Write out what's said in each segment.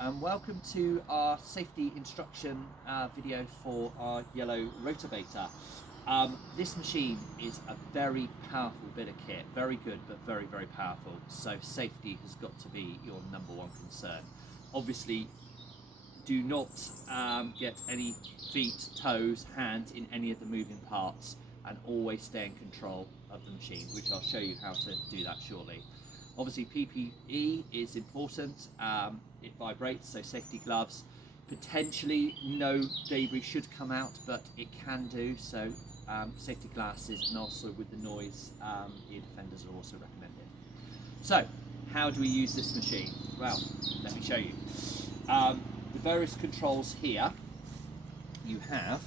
and welcome to our safety instruction video for our yellow Rotovator. This machine is a very powerful bit of kit, very good but very powerful, so safety has got to be your number one concern. Obviously do not get any feet, toes, hands in any of the moving parts, and always stay in control of the machine, which I'll show you how to do that shortly. Obviously PPE is important, it vibrates, so safety gloves. Potentially no debris should come out, but it can do, so safety glasses, and also with the noise, ear defenders are also recommended. So how do we use this machine? Well, let me show you. The various controls here, you have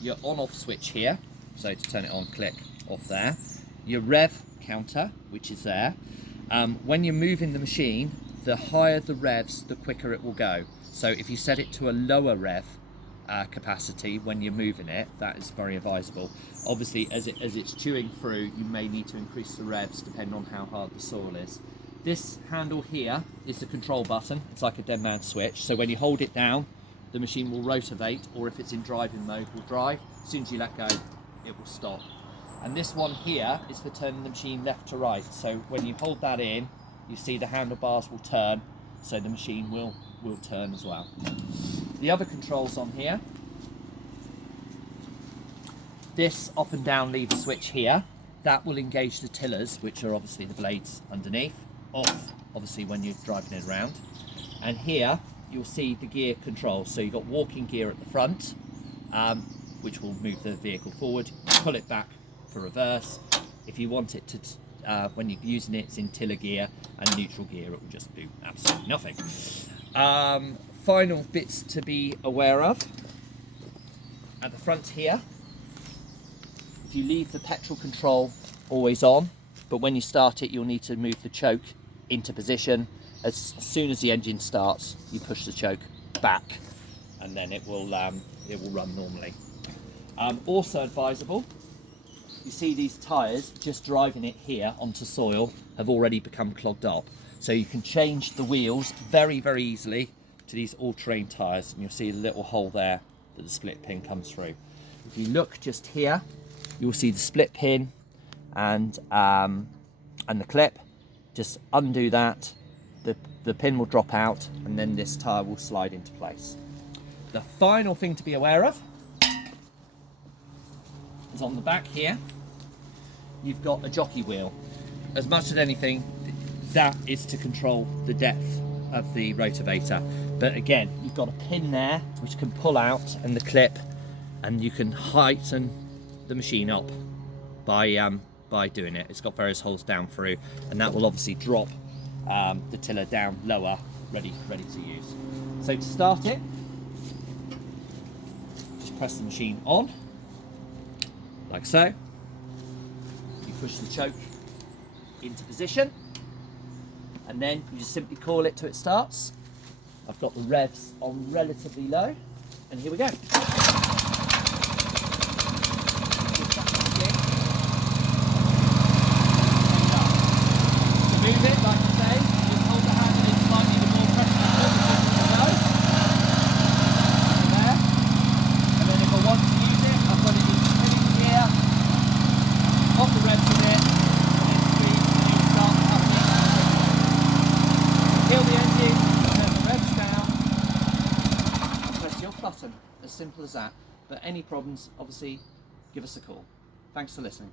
your on-off switch here, so to turn it on, click off there. Your rev counter, which is there. When you're moving the machine, the higher the revs, the quicker it will go. So if you set it to a lower rev capacity when you're moving it, that is very advisable. Obviously, as it's chewing through, you may need to increase the revs depending on how hard the soil is. This handle here is the control button. It's like a dead man switch. So when you hold it down, the machine will rotovate, or if it's in driving mode, will drive. As soon as you let go, it will stop. And this one here is for turning the machine left to right. So when you hold that in, you see the handlebars will turn, so the machine will turn as well. The other controls on here, this up and down lever switch here, that will engage the tillers, which are obviously the blades underneath, off obviously when you're driving it around. And here you'll see the gear control. So you've got walking gear at the front, which will move the vehicle forward. Pull it back for reverse. If you want it to, when you're using it, it's in tiller gear, and neutral gear, it will just do absolutely nothing. Final bits to be aware of. At the front here, if you leave the petrol control always on, but when you start it, you'll need to move the choke into position. As soon as the engine starts, you push the choke back, and then it will run normally. Also advisable, you see these tyres, just driving it here onto soil, have already become clogged up. So you can change the wheels very easily to these all-terrain tyres, and you'll see a little hole there that the split pin comes through. If you look just here, you'll see the split pin and the clip. Just undo that, the pin will drop out, and then this tyre will slide into place. The final thing to be aware of is on the back here, you've got a jockey wheel. As much as anything, that is to control the depth of the Rotovator. But again, you've got a pin there which can pull out, and the clip, and you can heighten the machine up by doing it. It's got various holes down through, and that will obviously drop the tiller down lower, ready to use. So to start it, just press the machine on, like so. You push the choke into position, and then you just simply call it till it starts. I've got the revs on relatively low, and here we go. Move it, like I say, just hold the handle in slightly with more pressure to go. There. And then if I want to use it, I've got it in heavy gear, off the revs of it, and then squeeze, and you start pumping it. Kill the engine, turn the revs down, press your button. As simple as that. But any problems, obviously, give us a call. Thanks for listening.